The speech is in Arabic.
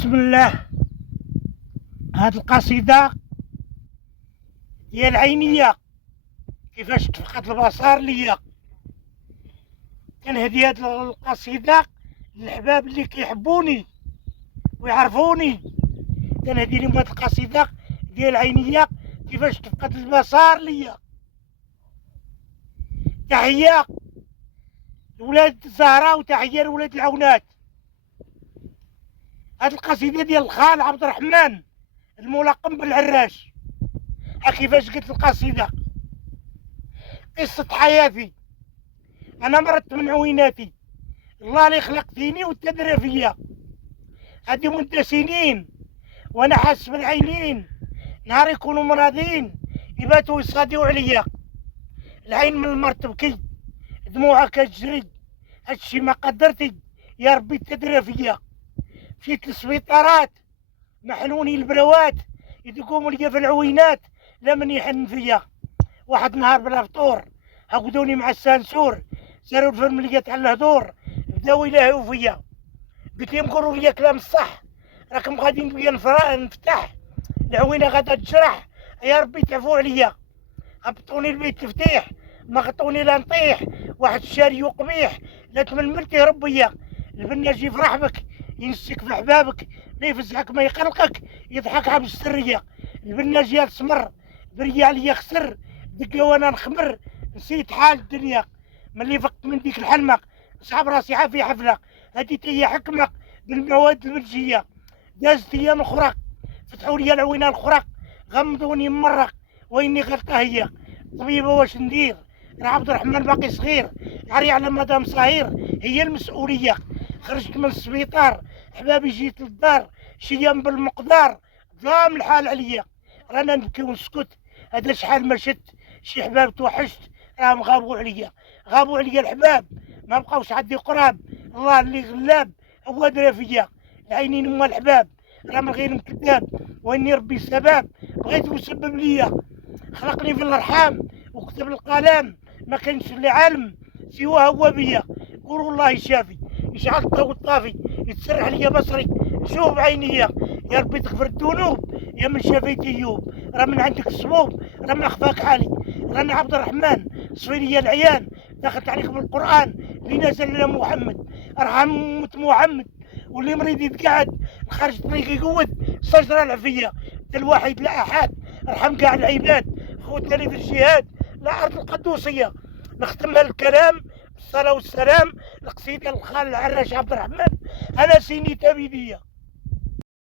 بسم الله. هاد القصيدة ديال عينيا كيفاش تفقد البصر ليا. كنهدي هاد القصيدة للحباب اللي كيحبوني ويعرفوني. كنهدي لهم هاد القصيدة ديال عينيا كيفاش تفقد البصر ليا. تحية لولاد الزهراء وتحية لولاد العونات. هاد القصيدة ديال الخال عبد الرحمن الملقب بالعراش. ها كيفاش قلت القصيدة: قصة حياتي، أنا مرضت من عويناتي، الله اللي خلق فيني وتدرى فيا. هادي مدة سنين وأنا حاس بالعينين، نهار يكونوا مرضين يباتوا يصاديو عليا. العين من المرض تبكي، دموعها كتجري، هادشي ما قدرتي يا ربي تدرى فيا. مشيت للسبيطارات محلوني البروات، يدقوم ليا في العوينات لا من يحن فيا. واحد نهار بلا فطور عقدوني مع السانسور، ساروا الفرملية تاع الهدور، بداو يلاهيو فيا. قلت لهم قولوا لي كلام الصح، راكم غادي نبقى نفتح العوينة غادا تجرح، يا ربي تعفو عليا. هبطوني البيت تفتيح، ما غطوني لا نطيح، واحد الشاري قبيح لا تململت يهرب بيا. البناج يفرح بك ينسك في حبابك، لا يفزعك ما يقلقك يضحك عبد السرية. البناج يا السمر بريا عليا خسر، دقا وانا نخمر نسيت حال الدنيا. ملي فقت من ديك الحلمة صعب راسي عافي حفلة، هادي تيا حكمة بالمواد المنسية. دازت ايام الخرق فتحوا لي العوينة الخرق، غمضوني ممرق ويني غلطة هي. طبيبة واش ندير، راه عبد الرحمن باقي صغير، عري على مدام صهير هي المسؤولية. خرجت من السبيطار حبابي جيت للدار، شيام بالمقدار ضام الحال عليا. رانا نبكي ونسكت، هذا شحال ما شت شي حباب توحشت راهم غابوا عليا الحباب، ما بقاوش عندي قراب. الله اللي غلاب هو درا فيا. العينين هما الحباب راه من غير كذاب، واني ربي السباب بغيت يسبب ليا. خلقني في الارحام وكتب القلم، ما كانش اللي عالم سواه هو بيا. قولوا الله شافي، يشعل الضوء الطافي، يتسرح ليا بصري نشوف بعينيا. يا ربي تغفر الذنوب يا من شافيت ايوب، راه من عندك الصوب راه ما خفاك حالي. رانا عبد الرحمن صفي ليا العيان، دخلت عليك بالقران اللي نزل لنا محمد. ارحم امة محمد واللي مريض يتقعد، خارج طريق يقود الشجره العفيه. انت الواحد لا احد، ارحم كاع العباد، خوتني في الجهاد لا ارض القدوسيه. نختمها الكلام بالصلاه والسلام، القصيده الخال العراش عبد الرحمن، انا سيني تبيديه.